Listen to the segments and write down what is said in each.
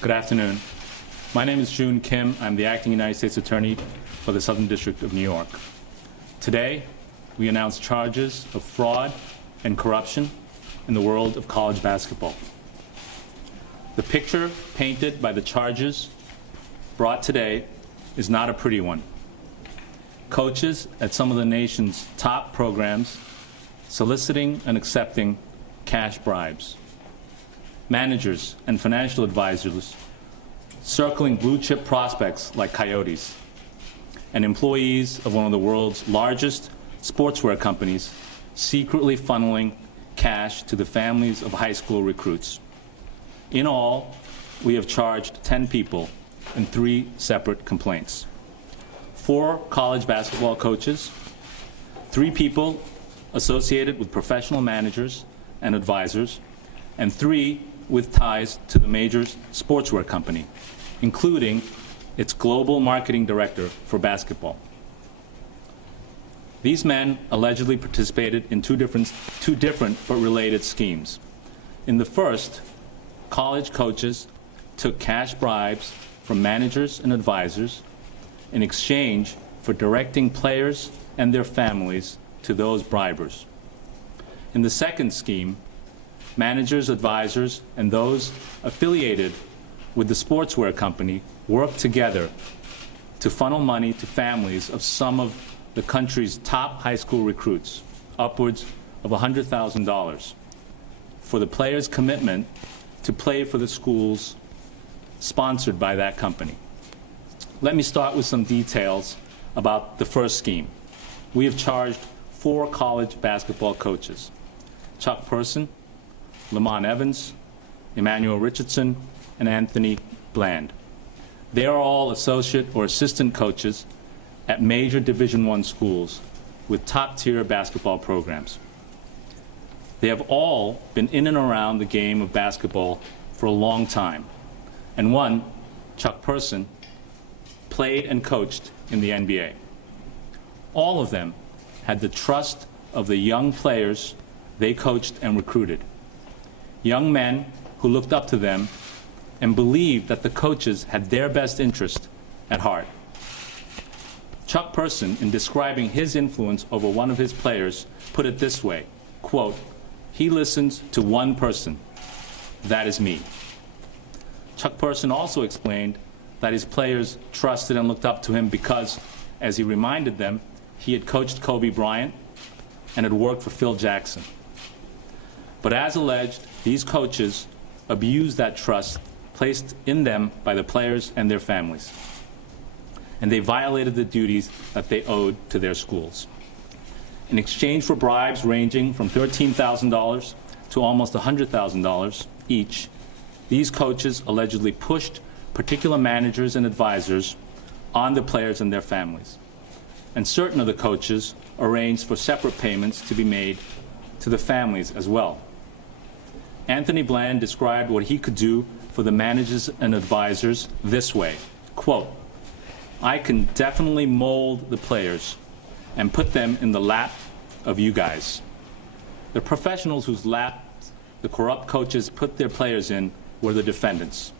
Good afternoon. My name is Joon Kim. I'm the acting United States Attorney for the Southern District of New York. Today, we announce charges of fraud and corruption in the world of college basketball. The picture painted by the charges brought today is not a pretty one. Coaches at some of the nation's top programs soliciting and accepting cash bribes. Managers and financial advisors circling blue-chip prospects like coyotes, and employees of one of the world's largest sportswear companies secretly funneling cash to the families of high school recruits. In all, we have charged 10 people in 3 separate complaints. 4 college basketball coaches, 3 people associated with professional managers and advisors, and 3 with ties to the major sportswear company, including its global marketing director for basketball. These men allegedly participated in two different but related schemes. In the first, college coaches took cash bribes from managers and advisors in exchange for directing players and their families to those bribers. In the second scheme, managers, advisors, and those affiliated with the sportswear company worked together to funnel money to families of some of the country's top high school recruits, upwards of $100,000, for the players' commitment to play for the schools sponsored by that company. Let me start with some details about the first scheme. We have charged 4 college basketball coaches: Chuck Person, Lamont Evans, Emmanuel Richardson, and Anthony Bland. They are all associate or assistant coaches at major Division I schools with top-tier basketball programs. They have all been in and around the game of basketball for a long time, and one, Chuck Person, played and coached in the NBA. All of them had the trust of the young players they coached and recruited, young men who looked up to them and believed that the coaches had their best interest at heart. Chuck Person, in describing his influence over one of his players, put it this way, quote, "He listens to one person. That is me." Chuck Person also explained that his players trusted and looked up to him because, as he reminded them, he had coached Kobe Bryant and had worked for Phil Jackson. But as alleged, these coaches abused that trust placed in them by the players and their families, and they violated the duties that they owed to their schools. In exchange for bribes ranging from $13,000 to almost $100,000 each, these coaches allegedly pushed particular managers and advisors on the players and their families. And certain of the coaches arranged for separate payments to be made to the families as well. Anthony Bland described what he could do for the managers and advisors this way, quote, "I can definitely mold the players and put them in the lap of you guys." The professionals whose lap the corrupt coaches put their players in were the defendants: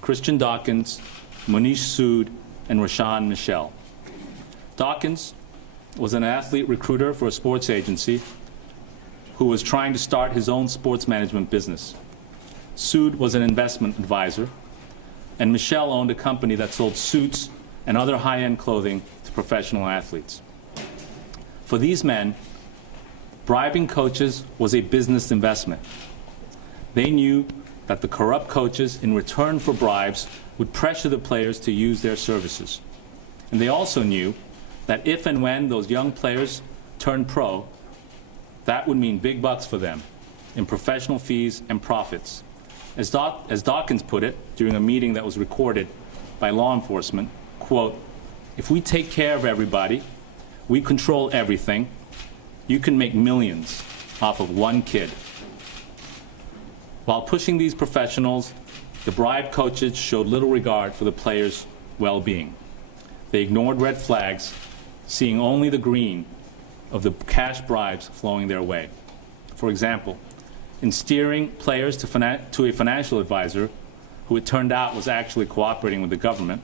Christian Dawkins, Monish Sood, and Rashawn Michelle. Dawkins was an athlete recruiter for a sports agency who was trying to start his own sports management business. Sood was an investment advisor, and Michelle owned a company that sold suits and other high-end clothing to professional athletes. For these men, bribing coaches was a business investment. They knew that the corrupt coaches, in return for bribes, would pressure the players to use their services. And they also knew that if and when those young players turned pro, that would mean big bucks for them in professional fees and profits. As Dawkins put it during a meeting that was recorded by law enforcement, quote, "If we take care of everybody, we control everything, you can make millions off of one kid." While pushing these professionals, the bribed coaches showed little regard for the players' well-being. They ignored red flags, seeing only the green of the cash bribes flowing their way. For example, in steering players to a financial advisor, who it turned out was actually cooperating with the government,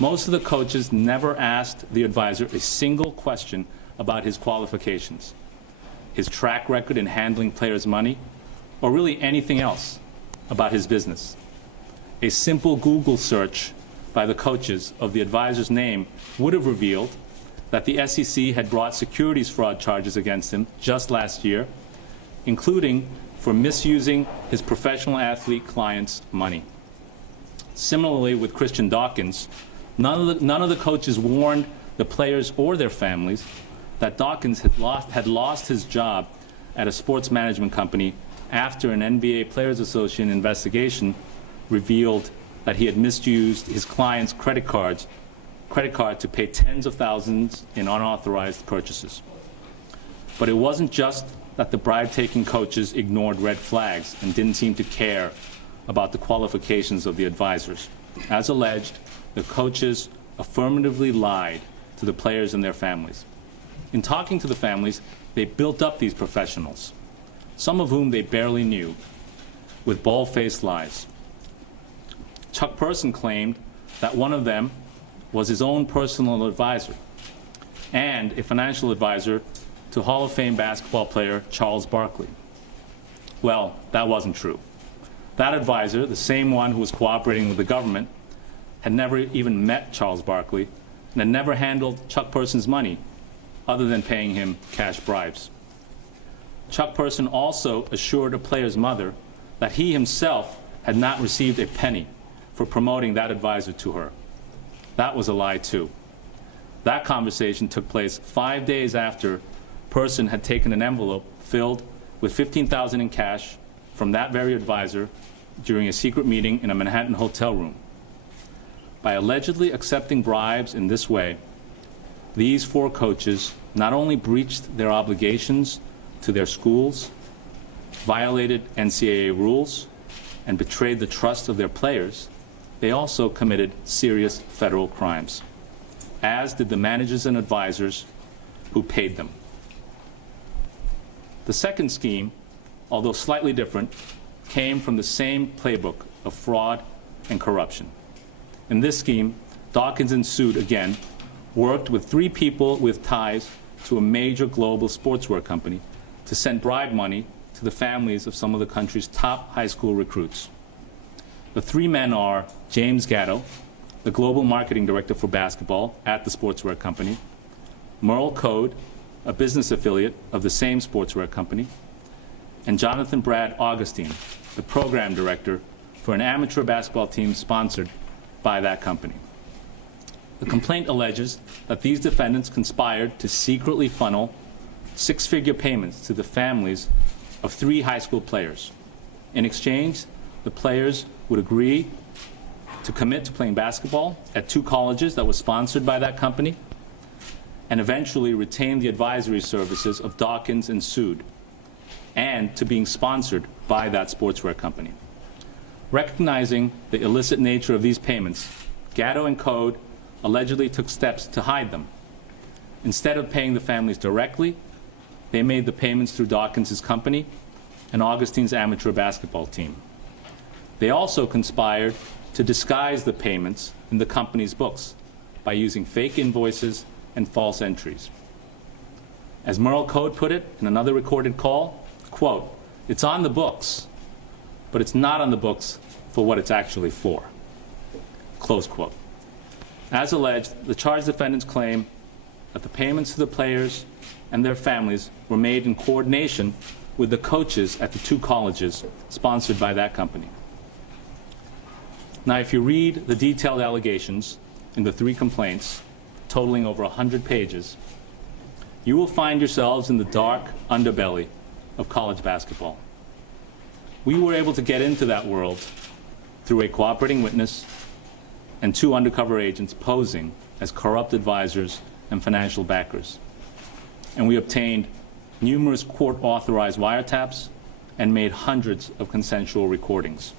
most of the coaches never asked the advisor a single question about his qualifications, his track record in handling players' money, or really anything else about his business. A simple Google search by the coaches of the advisor's name would have revealed that the SEC had brought securities fraud charges against him just last year, including for misusing his professional athlete clients' money. Similarly, with Christian Dawkins, none of the coaches warned the players or their families that Dawkins had lost his job at a sports management company after an NBA Players Association investigation revealed that he had misused his client's credit card to pay tens of thousands in unauthorized purchases. But it wasn't just that the bribe-taking coaches ignored red flags and didn't seem to care about the qualifications of the advisors. As alleged, the coaches affirmatively lied to the players and their families. In talking to the families, they built up these professionals, some of whom they barely knew, with bald-faced lies. Chuck Person claimed that one of them was his own personal advisor and a financial advisor to Hall of Fame basketball player Charles Barkley. Well, that wasn't true. That advisor, the same one who was cooperating with the government, had never even met Charles Barkley and had never handled Chuck Person's money other than paying him cash bribes. Chuck Person also assured a player's mother that he himself had not received a penny for promoting that advisor to her. That was a lie, too. That conversation took place 5 days after Person had taken an envelope filled with $15,000 in cash from that very advisor during a secret meeting in a Manhattan hotel room. By allegedly accepting bribes in this way, these four coaches not only breached their obligations to their schools, violated NCAA rules, and betrayed the trust of their players, they also committed serious federal crimes, as did the managers and advisors who paid them. The second scheme, although slightly different, came from the same playbook of fraud and corruption. In this scheme, Dawkins and Sood, again, worked with three people with ties to a major global sportswear company to send bribe money to the families of some of the country's top high school recruits. The three men are James Gatto, the global marketing director for basketball at the sportswear company, Merle Code, a business affiliate of the same sportswear company, and Jonathan Brad Augustine, the program director for an amateur basketball team sponsored by that company. The complaint alleges that these defendants conspired to secretly funnel six-figure payments to the families of three high school players. In exchange, the players would agree to commit to playing basketball at two colleges that were sponsored by that company and eventually retain the advisory services of Dawkins and Sood and to being sponsored by that sportswear company. Recognizing the illicit nature of these payments, Gatto and Code allegedly took steps to hide them. Instead of paying the families directly, they made the payments through Dawkins' company and Augustine's amateur basketball team. They also conspired to disguise the payments in the company's books by using fake invoices and false entries. As Merle Code put it in another recorded call, quote, "It's on the books, but it's not on the books for what it's actually for," close quote. As alleged, the charged defendants claim that the payments to the players and their families were made in coordination with the coaches at the two colleges sponsored by that company. Now, if you read the detailed allegations in the three complaints, totaling over 100 pages, you will find yourselves in the dark underbelly of college basketball. We were able to get into that world through a cooperating witness and two undercover agents posing as corrupt advisors and financial backers. And we obtained numerous court-authorized wiretaps and made hundreds of consensual recordings.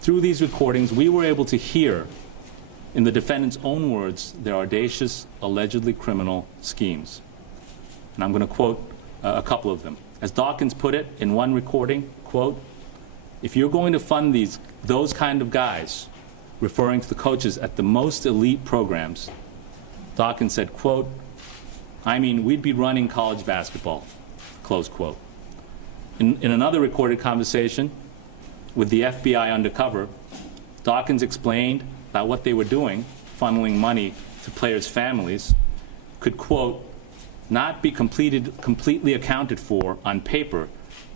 Through these recordings, we were able to hear, in the defendant's own words, their audacious, allegedly criminal schemes. And I'm going to quote a couple of them. As Dawkins put it in one recording, quote, if you're going to fund those kind of guys, referring to the coaches at the most elite programs, Dawkins said, quote, I mean, we'd be running college basketball, close quote. In another recorded conversation with the FBI undercover, Dawkins explained that what they were doing, funneling money to players' families, could, quote, not be completely accounted for on paper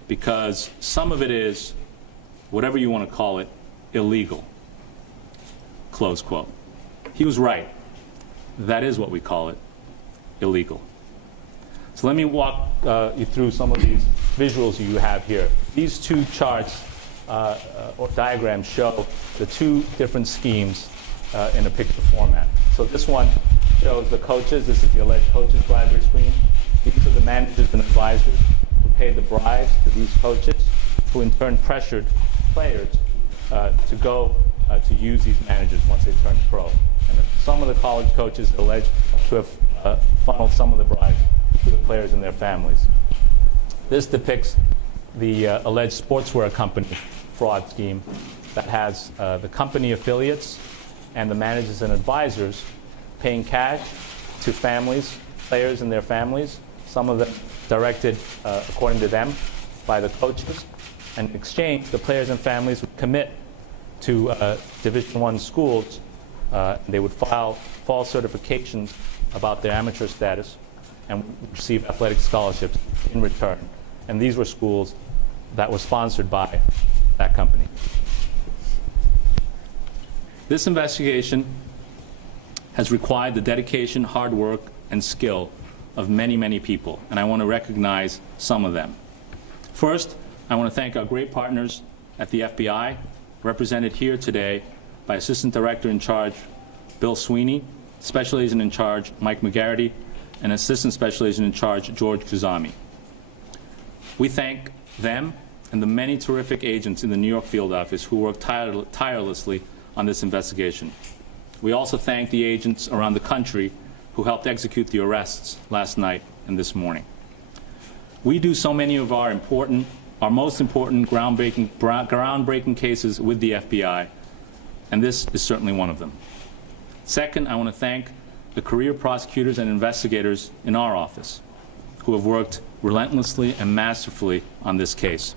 because some of it is, whatever you want to call it, illegal, close quote. He was right. That is what we call it, illegal. So let me walk you through some of these visuals you have here. These two charts or diagrams show the two different schemes in a picture format. So this one shows the coaches. This is the alleged coaches bribery scheme. These are the managers and advisors who paid the bribes to these coaches, who in turn pressured players to go to use these managers once they turned pro. And some of the college coaches are alleged to have funneled some of the bribes to the players and their families. This depicts the alleged sportswear company fraud scheme that has the company affiliates and the managers and advisors paying cash to families, players and their families, some of them directed, according to them, by the coaches. And in exchange, the players and families would commit to Division I schools. They would file false certifications about their amateur status and receive athletic scholarships in return. And these were schools that were sponsored by that company. This investigation has required the dedication, hard work, and skill of many, many people, and I want to recognize some of them. First, I want to thank our great partners at the FBI, represented here today by Assistant Director in Charge Bill Sweeney, Special Agent in Charge Mike McGarity, and Assistant Special Agent in Charge George Kuzami. We thank them and the many terrific agents in the New York field office who worked tirelessly on this investigation. We also thank the agents around the country who helped execute the arrests last night and this morning. We do so many of our most important groundbreaking cases with the FBI, and this is certainly one of them. Second, I want to thank the career prosecutors and investigators in our office who have worked relentlessly and masterfully on this case.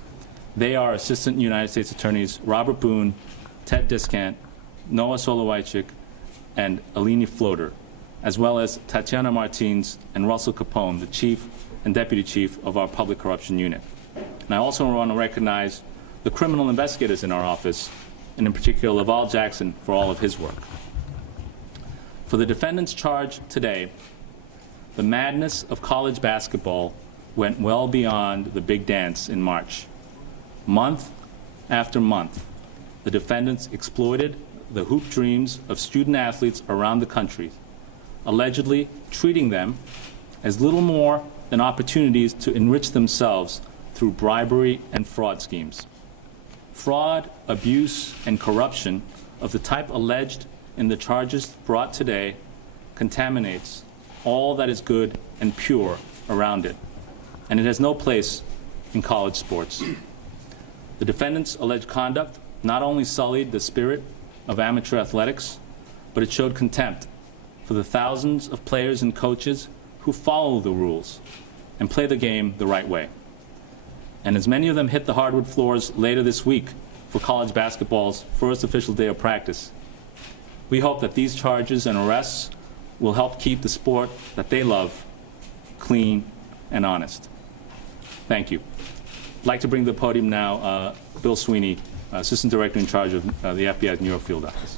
They are Assistant United States Attorneys Robert Boone, Ted Discant, Noah Solowychik, and Alini Floater, as well as Tatiana Martins and Russell Capone, the Chief and Deputy Chief of our Public Corruption Unit. And I also want to recognize the criminal investigators in our office, and in particular Laval Jackson for all of his work. For the defendants charged today, the madness of college basketball went well beyond the big dance in March. Month after month, the defendants exploited the hoop dreams of student athletes around the country, allegedly treating them as little more than opportunities to enrich themselves through bribery and fraud schemes. Fraud, abuse, and corruption of the type alleged in the charges brought today contaminates all that is good and pure around it, and it has no place in college sports. The defendants' alleged conduct not only sullied the spirit of amateur athletics, but it showed contempt for the thousands of players and coaches who follow the rules and play the game the right way. And as many of them hit the hardwood floors later this week for college basketball's first official day of practice, we hope that these charges and arrests will help keep the sport that they love clean and honest. Thank you. I'd like to bring to the podium now Bill Sweeney, Assistant Director in Charge of the FBI's New York Field Office.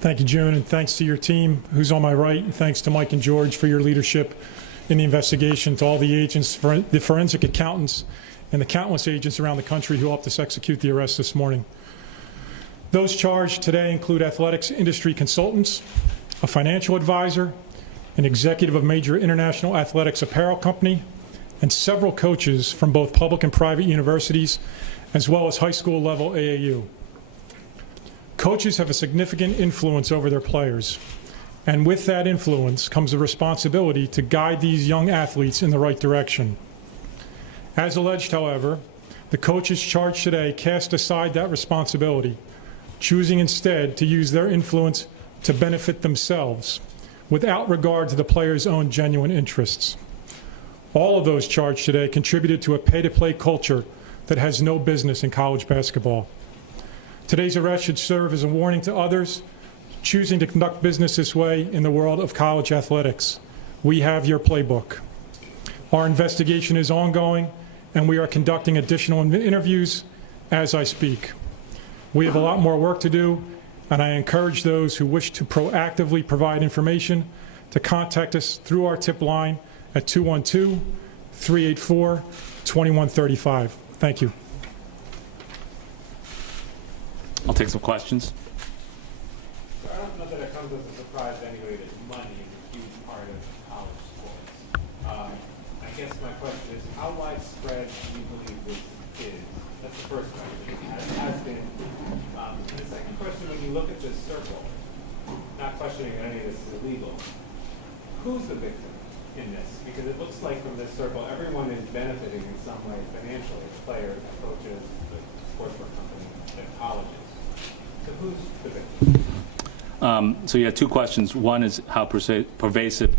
Thank you, June, and thanks to your team who's on my right, and thanks to Mike and George for your leadership in the investigation, to all the agents, the forensic accountants, and the countless agents around the country who helped us execute the arrest this morning. Those charged today include athletics industry consultants, a financial advisor, an executive of major international athletics apparel company, and several coaches from both public and private universities, as well as high school level AAU. Coaches have a significant influence over their players, and with that influence comes the responsibility to guide these young athletes in the right direction. As alleged, however, the coaches charged today cast aside that responsibility, choosing instead to use their influence to benefit themselves without regard to the players' own genuine interests. All of those charged today contributed to a pay-to-play culture that has no business in college basketball. Today's arrest should serve as a warning to others choosing to conduct business this way in the world of college athletics. We have your playbook. Our investigation is ongoing, and we are conducting additional interviews as I speak. We have a lot more work to do, and I encourage those who wish to proactively provide information to contact us through our tip line at 212-384-2135. Thank you. I'll take some questions. So I don't know that it comes as a surprise anyway that money is a huge part of college sports. I guess my question is, how widespread do you believe this is? That's the first question. Has been. The second question, when you look at this circle, not questioning that any of this is illegal, who's the victim in this? Because it looks like from this circle, everyone is benefiting in some way financially, the players, the coaches, the sportsbook company, the colleges. So who's the victim? So you had two questions. One is how pervasive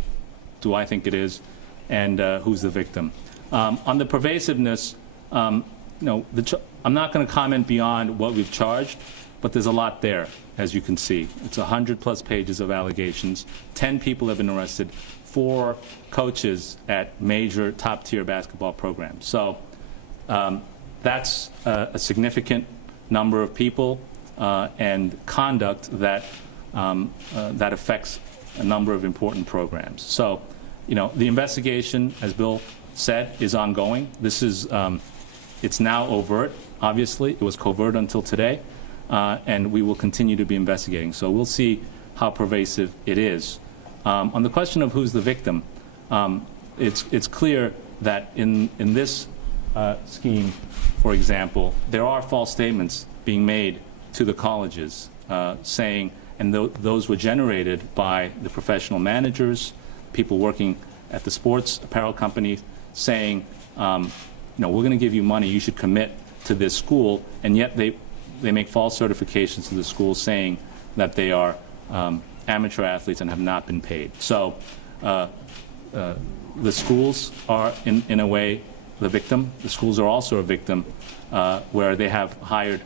do I think it is, and who's the victim? On the pervasiveness, I'm not going to comment beyond what we've charged, but there's a lot there, as you can see. It's 100+ pages of allegations. 10 people have been arrested, 4 coaches at major top-tier basketball programs. So that's a significant number of people and conduct that that affects a number of important programs. So, the investigation, as Bill said, is ongoing. This is it's now overt. Obviously, it was covert until today, and we will continue to be investigating. So we'll see how pervasive it is. On the question of who's the victim, it's clear that in this scheme, for example, there are false statements being made to the colleges saying, and those were generated by the professional managers, people working at the sports apparel company, saying, we're going to give you money, you should commit to this school, and yet they make false certifications to the school saying that they are amateur athletes and have not been paid. So the schools are, in a way, the victim. The schools are also a victim where they have hired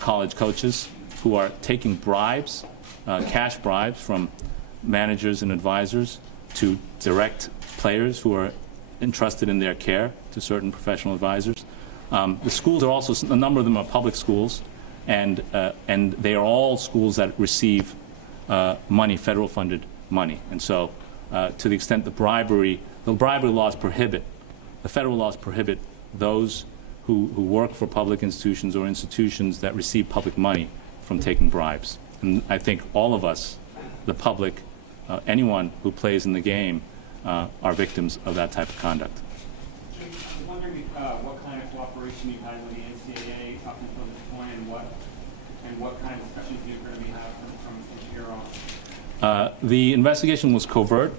college coaches who are taking bribes, cash bribes from managers and advisors to direct players who are entrusted in their care to certain professional advisors. The schools are also, a number of them are public schools, and they are all schools that receive money, federal funded money. And so to the extent the bribery laws prohibit, the federal laws prohibit those who work for public institutions or institutions that receive public money from taking bribes. And I think all of us, the public, anyone who plays in the game, are victims of that type of conduct. I was wondering what kind of cooperation you've had with the NCAA up until this point, and what kind of discussions you're going to be having from here on. The investigation was covert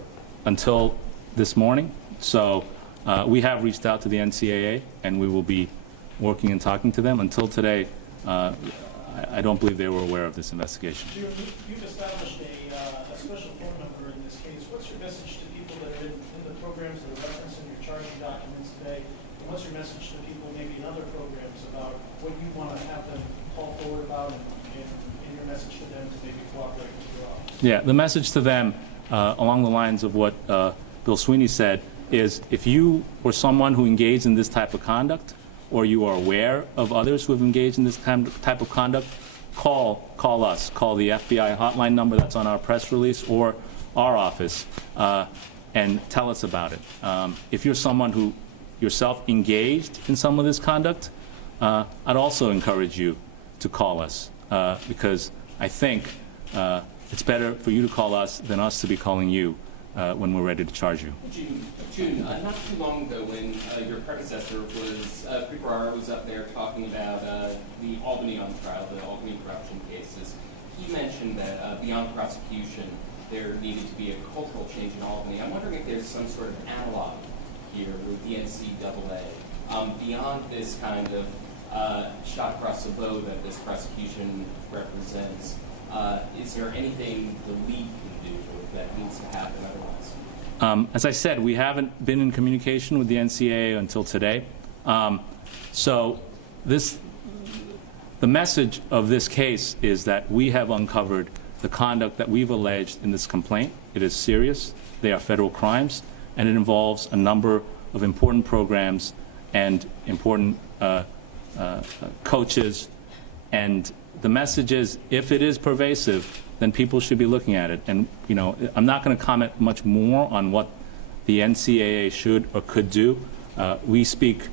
until this morning, so we have reached out to the NCAA, and we will be working and talking to them. Until today, I don't believe they were aware of this investigation. You've established a special phone number in this case. What's your message to people that are in the programs that are referenced in your charging documents today? And what's your message to people maybe in other programs about what you want to have them call forward about, and your message to them to maybe cooperate with your office? Yeah, the message to them, along the lines of what Bill Sweeney said, is if you or someone who engaged in this type of conduct, or you are aware of others who have engaged in this type of conduct, call us. Call the FBI hotline number that's on our press release or our office and tell us about it. If you're someone who yourself engaged in some of this conduct, I'd also encourage you to call us because I think it's better for you to call us than us to be calling you when we're ready to charge you. June, not too long ago when your predecessor was, Corrpution was up there talking about the Albany on trial, the Albany corruption cases, he mentioned that beyond prosecution, there needed to be a cultural change in Albany. I'm wondering if there's some sort of analog here with the NCAA beyond this kind of shot across the bow that this prosecution represents, is there anything the league can do that needs to happen otherwise? As I said, we haven't been in communication with the NCAA until today. So the message of this case is that we have uncovered the conduct that we've alleged in this complaint. It is serious. They are federal crimes, and it involves a number of important programs and important coaches. And the message is, if it is pervasive, then people should be looking at it. And, you know, I'm not going to comment much more on what the NCAA should or could do. We speak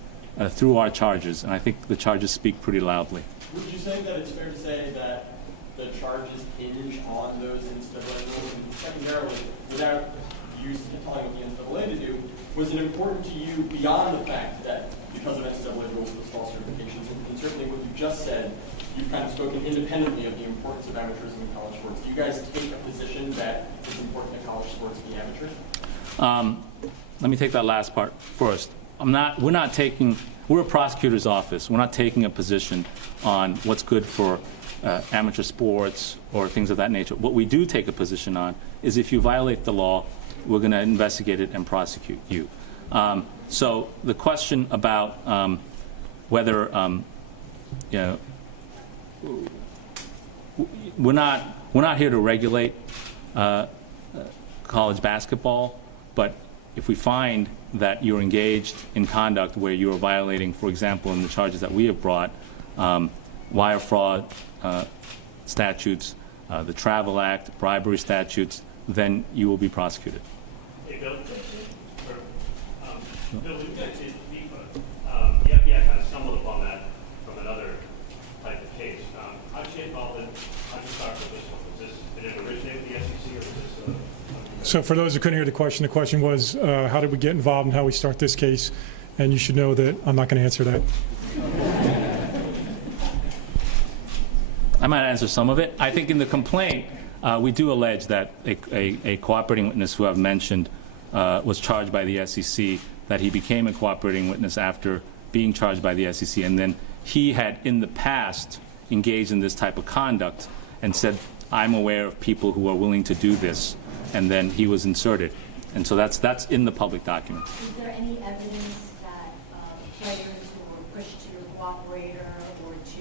through our charges, and I think the charges speak pretty loudly. Would you say that it's fair to say that the charges hinge on those NCAA rules? And secondarily, without you telling what the NCAA to do, was it important to you beyond the fact that because of NCAA rules with false certifications, and certainly what you just said, you've kind of spoken independently of the importance of amateurism in college sports. Do you guys take a position that it's important that college sports be amateur? Let me take that last part first. We're a prosecutor's office. We're not taking a position on what's good for amateur sports or things of that nature. What we do take a position on is if you violate the law, we're going to investigate it and prosecute you. So the question about whether, you know, we're not here to regulate college basketball, but if we find that you're engaged in conduct where you are violating, for example, in the charges that we have brought, wire fraud statutes, the Travel Act, bribery statutes, then you will be prosecuted. Hey, Bill, Bill, we've got FIFA. The FBI kind of stumbled upon that from another type of case. How did you get involved in, how did you start with this one? Did it originate with the SEC, or was this So for those who couldn't hear the question was, how did we get involved and how we start this case? And you should know that I'm not going to answer that. I might answer some of it. I think in the complaint, we do allege that a cooperating witness who I've mentioned was charged by the SEC, that he became a cooperating witness after being charged by the SEC, and then he had in the past engaged in this type of conduct and said, I'm aware of people who are willing to do this, and then he was inserted. And so that's in the public document. Is there any evidence that players who were pushed to cooperate or to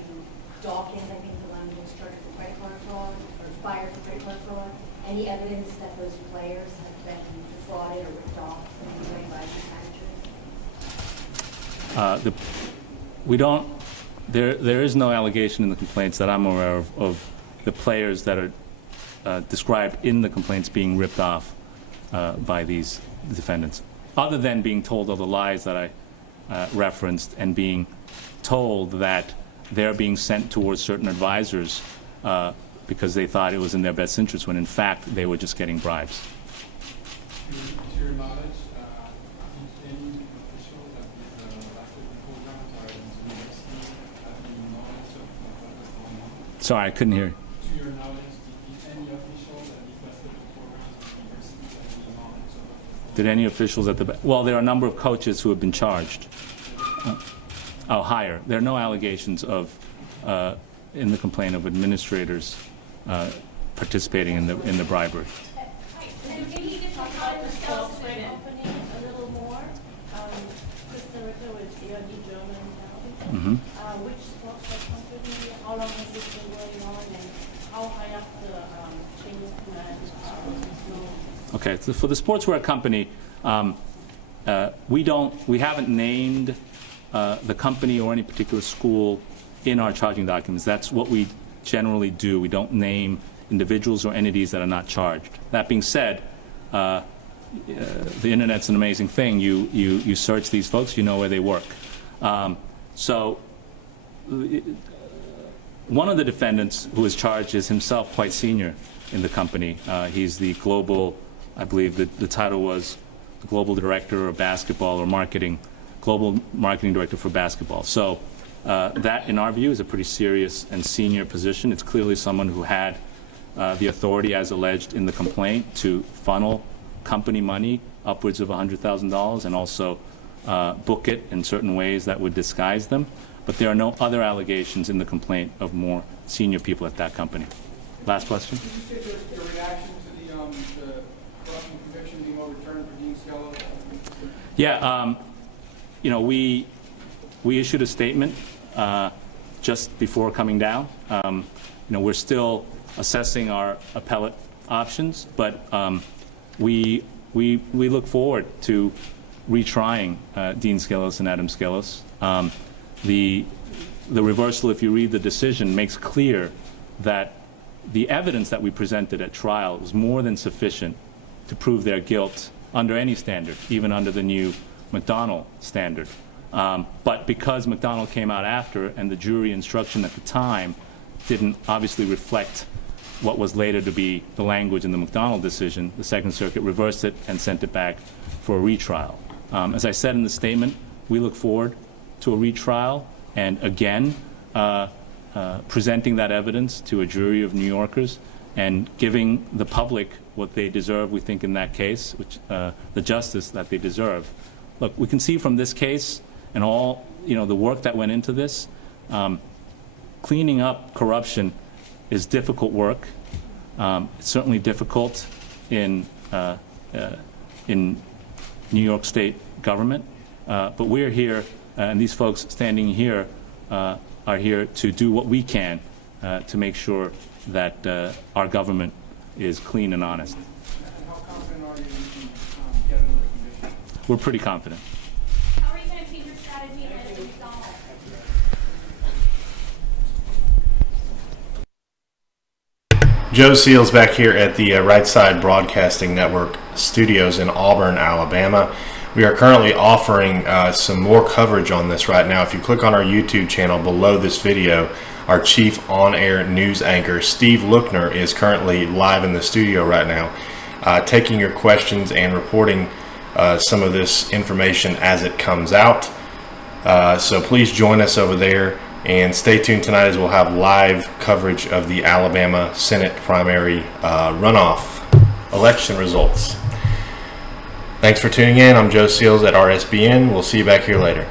Dawkins, I think the one who was charged for credit card fraud or fired for credit card fraud, any evidence that those players have been defrauded or ripped off in any way by these managers? There is no allegation in the complaints that I'm aware of the players that are described in the complaints being ripped off by these defendants, other than being told all the lies that I referenced and being told that they're being sent towards certain advisors because they thought it was in their best interest, when in fact they were just getting bribes. To your knowledge, any official that is active programs or in the university have any knowledge of what was going on? Sorry, I couldn't hear. To your knowledge, did any official that is vested in programs at the university have any knowledge of what was going on? Did any officials at the well, there are a number of coaches who have been charged. Higher. There are no allegations of in the complaint of administrators participating in the bribery. Maybe you could talk about the sports company a little more. Chris Director with ARD German now. Which sports company, how long has this been going on, and how high up the chain of command is known? Okay, so for the sportswear company, we haven't named the company or any particular school in our charging documents. That's what we generally do. We don't name individuals or entities that are not charged. That being said, the internet's an amazing thing. You search these folks, you know where they work. So one of the defendants who is charged is himself quite senior in the company. He's the global, I believe the title was the global director of basketball or marketing, global marketing director for basketball. So that, in our view, is a pretty serious and senior position. It's clearly someone who had the authority, as alleged in the complaint, to funnel company money upwards of $100,000 and also book it in certain ways that would disguise them. But there are no other allegations in the complaint of more senior people at that company. Last question? Did you say your reaction to the corruption conviction being overturned for Dean Skelos? Yeah, you know, we issued a statement just before coming down. You know, we're still assessing our appellate options, but we look forward to retrying Dean Skelos and Adam Skelos. The reversal, if you read the decision, makes clear that the evidence that we presented at trial was more than sufficient to prove their guilt under any standard, even under the new McDonnell standard. But because McDonnell came out after and the jury instruction at the time didn't obviously reflect what was later to be the language in the McDonnell decision, the Second Circuit reversed it and sent it back for a retrial. As I said in the statement, we look forward to a retrial and again presenting that evidence to a jury of New Yorkers and giving the public what they deserve, we think, in that case, which the justice that they deserve. Look, we can see from this case and all, you know, the work that went into this, cleaning up corruption is difficult work. It's certainly difficult in New York State government, but we're here, and these folks standing here are here to do what we can to make sure that our government is clean and honest. And how confident are you you can get another conviction? We're pretty confident. How are you going to change your strategy against McDonald's? Joe Seals back here at the Right Side Broadcasting Network studios in Auburn, Alabama. We are currently offering some more coverage on this right now. If you click on our YouTube channel below this video, our chief on-air news anchor, Steve Lookner, is currently live in the studio right now, taking your questions and reporting some of this information as it comes out. So please join us over there. And stay tuned tonight as we'll have live coverage of the Alabama Senate primary runoff election results. Thanks for tuning in. I'm Joe Seals at RSBN. We'll see you back here later.